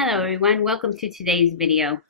Hello everyone, welcome to today's video.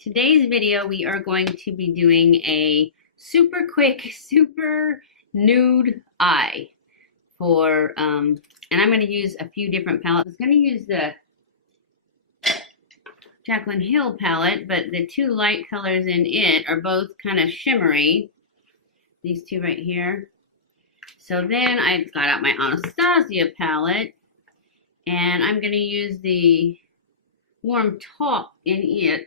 Today's video we are going to be doing a super quick, super nude eye for, and I'm going to use a few different palettes. I was going to use the JACLYN Hill palette, but the two light colors in it are both kind of shimmery. These two right here. So then I got out my Anastasia palette, and I'm going to use the warm taupe in it,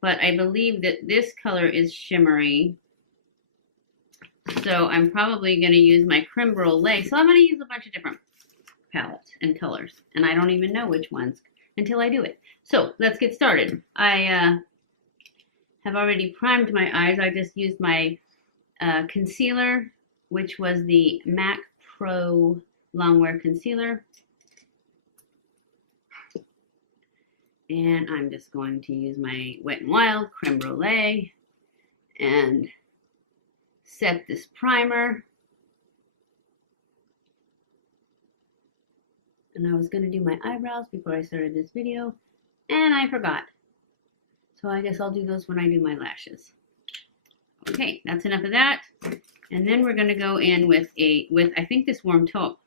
but I believe that this color is shimmery, so I'm probably going to use my creme brulee. So I'm going to use a bunch of different palettes and colors, and I don't even know which ones until I do it. So let's get started. I have already primed my eyes. I just used my concealer, which was the MAC Pro Longwear concealer. And I'm just going to use my Wet n Wild creme brulee and set this primer. And I was going to do my eyebrows before I started this video, and I forgot. So I guess I'll do those when I do my lashes. Okay, that's enough of that. And then we're going to go in with I think this warm taupe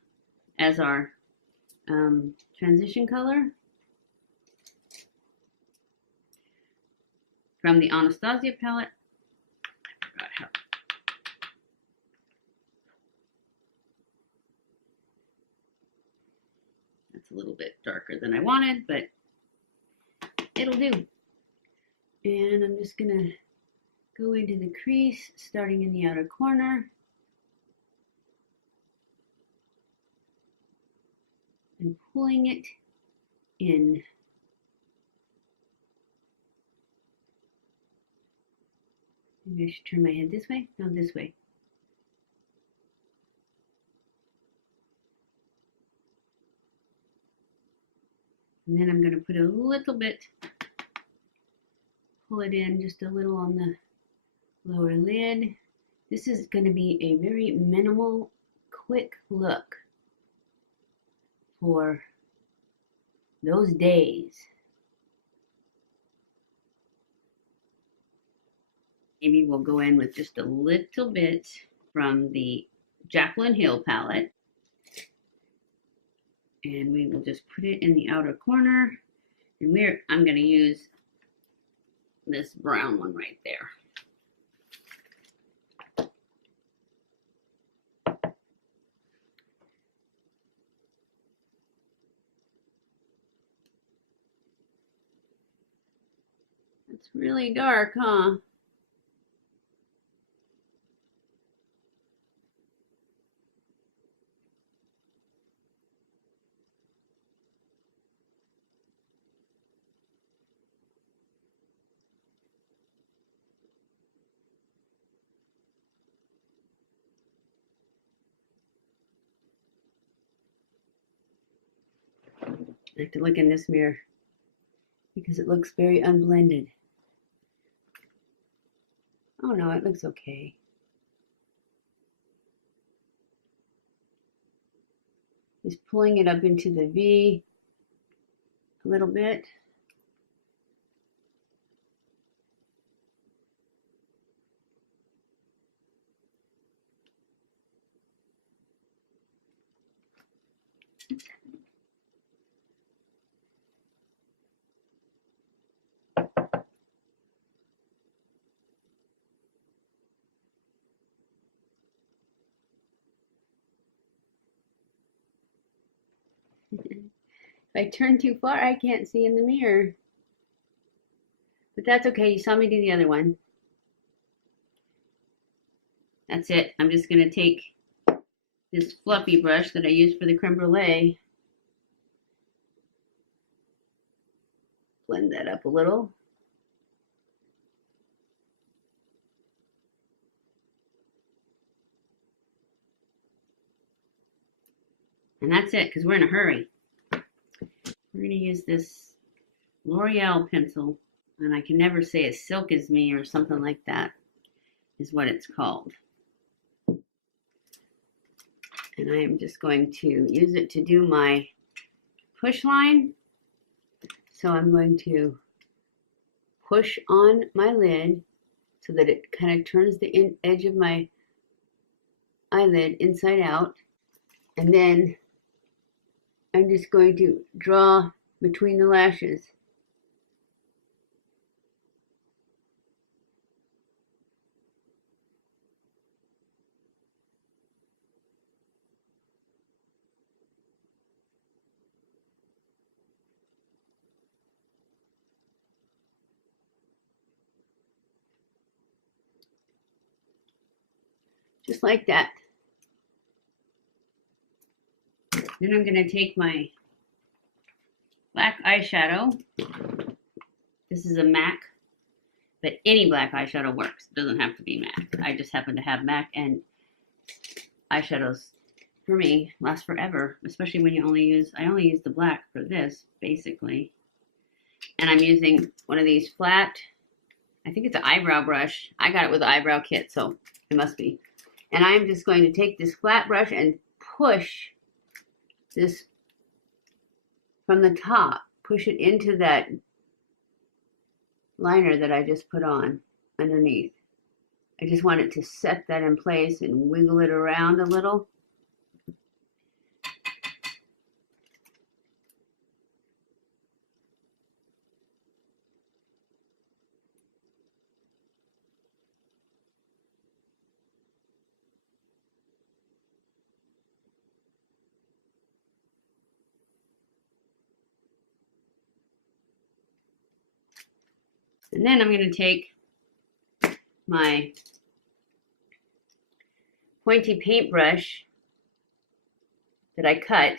as our transition color from the Anastasia palette. I forgot how. That's a little bit darker than I wanted, but it'll do. And I'm just gonna go into the crease, starting in the outer corner. And pulling it in. Maybe I should turn my head this way? No, this way. And then I'm going to put a little bit, pull it in just a little on the lower lid. This is going to be a very minimal, quick look for those days. Maybe we'll go in with just a little bit from the JACLYN Hill palette. And we will just put it in the outer corner. And I'm going to use this brown one right there. It's really dark, huh? I have to look in this mirror because it looks very unblended. Oh no, it looks okay. Just pulling it up into the V a little bit. If I turn too far, I can't see in the mirror. But that's okay. You saw me do the other one. That's it. I'm just going to take this fluffy brush that I used for the creme brulee. Blend that up a little. And that's it, because we're in a hurry. We're going to use this L'Oreal pencil, and I can never say as silk as me or something like that is what it's called. And I am just going to use it to do my push line So I'm going to push on my lid so that it kind of turns the edge of my eyelid inside out. And then I'm just going to draw between the lashes. Just like that. Then I'm going to take my black eyeshadow. This is a MAC, but any black eyeshadow works. It doesn't have to be MAC. I just happen to have MAC, and eyeshadows for me last forever, especially when you I only use the black for this, basically. And I'm using one of these flat, I think it's an eyebrow brush. I got it with the eyebrow kit, so it must be. And I'm just going to take this flat brush and push this from the top, push it into that liner that I just put on underneath. I just want it to set that in place and wiggle it around a little. And then I'm going to take my pointy paintbrush that I cut,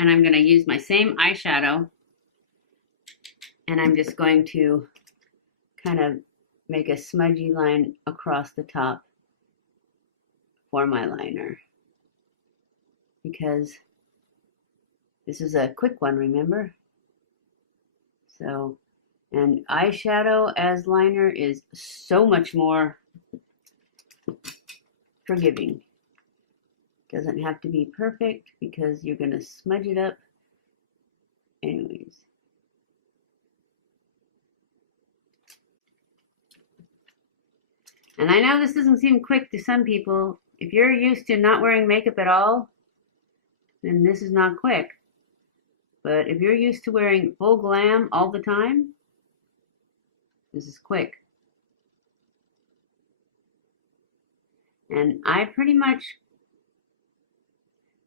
and I'm going to use my same eyeshadow, and I'm just going to kind of make a smudgy line across the top for my liner, because this is a quick one, remember? So, and eyeshadow as liner is so much more forgiving. Doesn't have to be perfect because you're going to smudge it up anyways. And I know this doesn't seem quick to some people. If you're used to not wearing makeup at all, then this is not quick. But if you're used to wearing full glam all the time, this is quick. And I pretty much,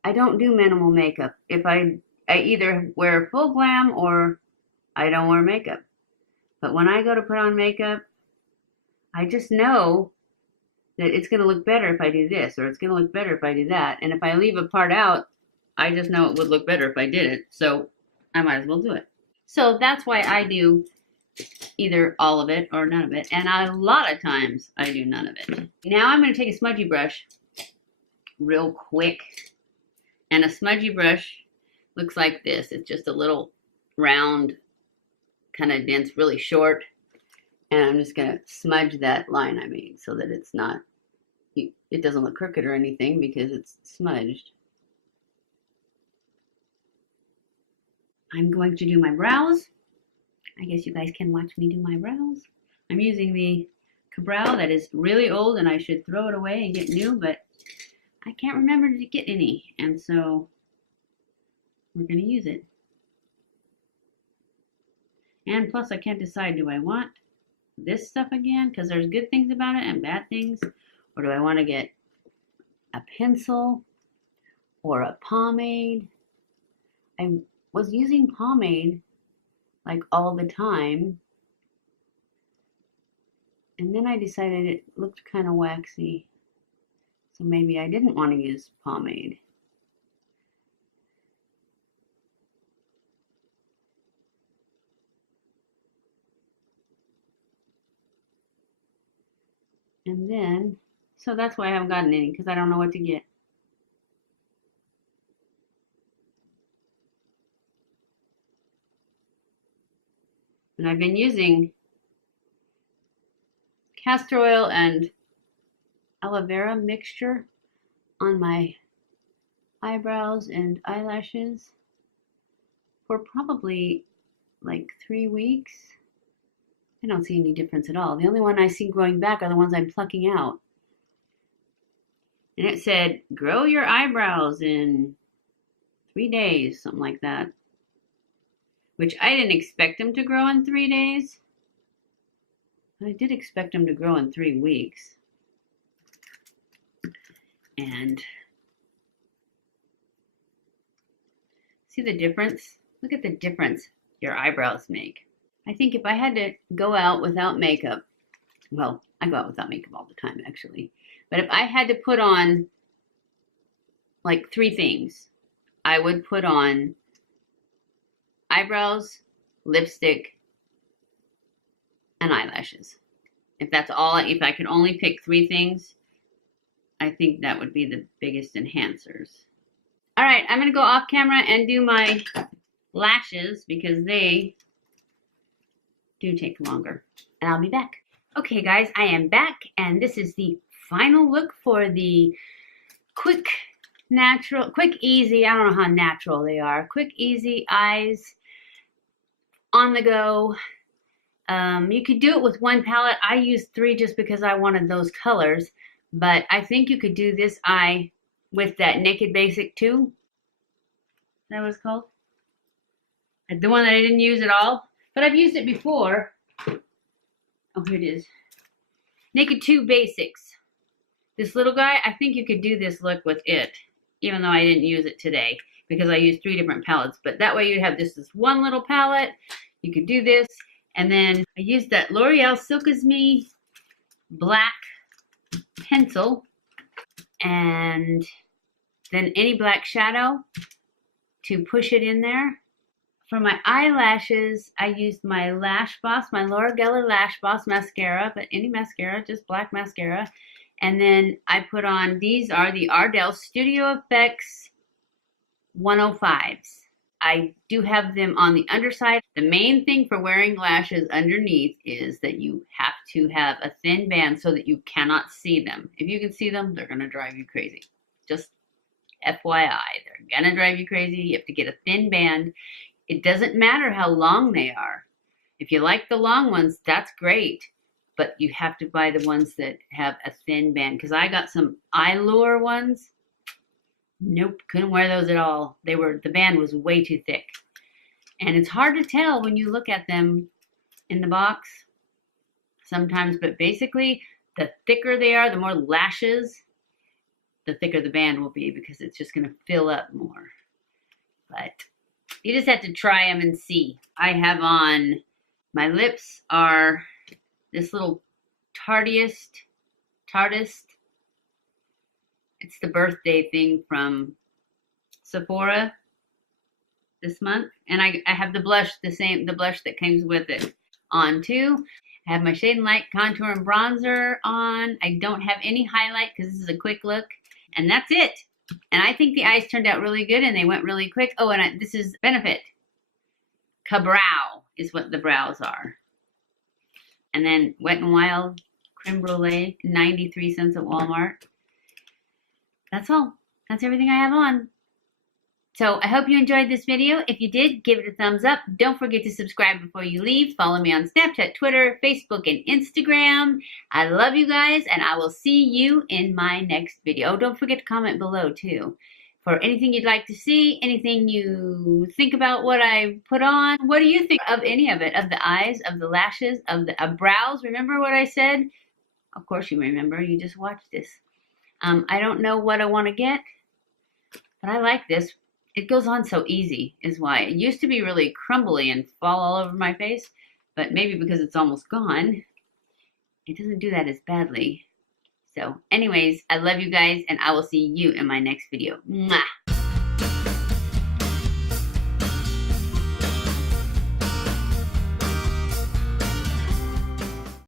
I don't do minimal makeup. If I either wear full glam or I don't wear makeup. But when I go to put on makeup, I just know that it's going to look better if I do this, or it's going to look better if I do that. And if I leave a part out, I just know it would look better if I did it. So I might as well do it. So that's why I do either all of it or none of it. And a lot of times I do none of it. Now I'm going to take a smudgy brush real quick. And a smudgy brush looks like this. It's just a little round, kind of dense, really short. And I'm just going to smudge that line I made so that it's not, it doesn't look crooked or anything because it's smudged. I'm going to do my brows. I guess you guys can watch me do my brows. I'm using the Cabral that is really old and I should throw it away and get new, but I can't remember to get any. And so we're going to use it. And plus I can't decide, do I want this stuff again? Because there's good things about it and bad things. Or do I want to get a pencil or a pomade? I was using pomade like all the time, and then I decided it looked kind of waxy, so maybe I didn't want to use pomade. And then, so that's why I haven't gotten any, because I don't know what to get. And I've been using castor oil and aloe vera mixture on my eyebrows and eyelashes for probably like 3 weeks. I don't see any difference at all. The only one I see growing back are the ones I'm plucking out. And it said, grow your eyebrows in 3 days, something like that. Which I didn't expect them to grow in 3 days. But I did expect them to grow in 3 weeks. And see the difference? Look at the difference your eyebrows make. I think if I had to go out without makeup, well, I go out without makeup all the time actually, but if I had to put on like 3 things, I would put on eyebrows, lipstick, and eyelashes. If that's all, if I could only pick 3 things, I think that would be the biggest enhancers. All right, I'm gonna go off camera and do my lashes because they do take longer, and I'll be back. Okay guys, I am back, and this is the final look for the quick, natural, quick, easy, I don't know how natural they are, quick, easy eyes on the go. You could do it with 1 palette. I used 3 just because I wanted those colors, but I think you could do this eye with that Naked Basic 2. That was called? The one that I didn't use at all, but I've used it before. Oh, here it is. Naked 2 Basics. This little guy, I think you could do this look with it, even though I didn't use it today because I used 3 different palettes. But that way you'd have this one little palette. You could do this. And then I used that L'Oreal Silkissime black pencil. And then any black shadow to push it in there. For my eyelashes, I used my LashBOSS, my Laura Geller LashBOSS mascara, but any mascara, just black mascara. And then I put on, these are the Ardell Studio Effects 105s. I do have them on the underside. The main thing for wearing lashes underneath is that you have to have a thin band so that you cannot see them. If you can see them, they're gonna drive you crazy. Just FYI, they're gonna drive you crazy. You have to get a thin band. It doesn't matter how long they are. If you like the long ones, that's great. But you have to buy the ones that have a thin band. Because I got some Eyelure ones. Nope, couldn't wear those at all. The band was way too thick. And it's hard to tell when you look at them in the box sometimes. But basically, the thicker they are, the more lashes, the thicker the band will be because it's just going to fill up more. But you just have to try them and see. I have on, my lips are this little Tarteist. It's the birthday thing from Sephora this month. And I have the blush, the blush that comes with it on too. I have my Shade and Light contour and bronzer on. I don't have any highlight because this is a quick look. And that's it. And I think the eyes turned out really good and they went really quick. Oh, and this is Benefit. Cabrow is what the brows are. And then Wet n Wild Creme Brulee, 93 cents at Walmart. That's all. That's everything I have on. So I hope you enjoyed this video. If you did, give it a thumbs up. Don't forget to subscribe before you leave. Follow me on Snapchat, Twitter, Facebook, and Instagram. I love you guys, and I will see you in my next video. Oh, don't forget to comment below, too, for anything you'd like to see, anything you think about what I put on. What do you think of any of it? Of the eyes, of the lashes, of the brows? Remember what I said? Of course you remember. You just watched this. I don't know what I want to get, but I like this. It goes on so easy is why. It used to be really crumbly and fall all over my face, but maybe because it's almost gone, it doesn't do that as badly. So anyways, I love you guys, and I will see you in my next video. Mwah!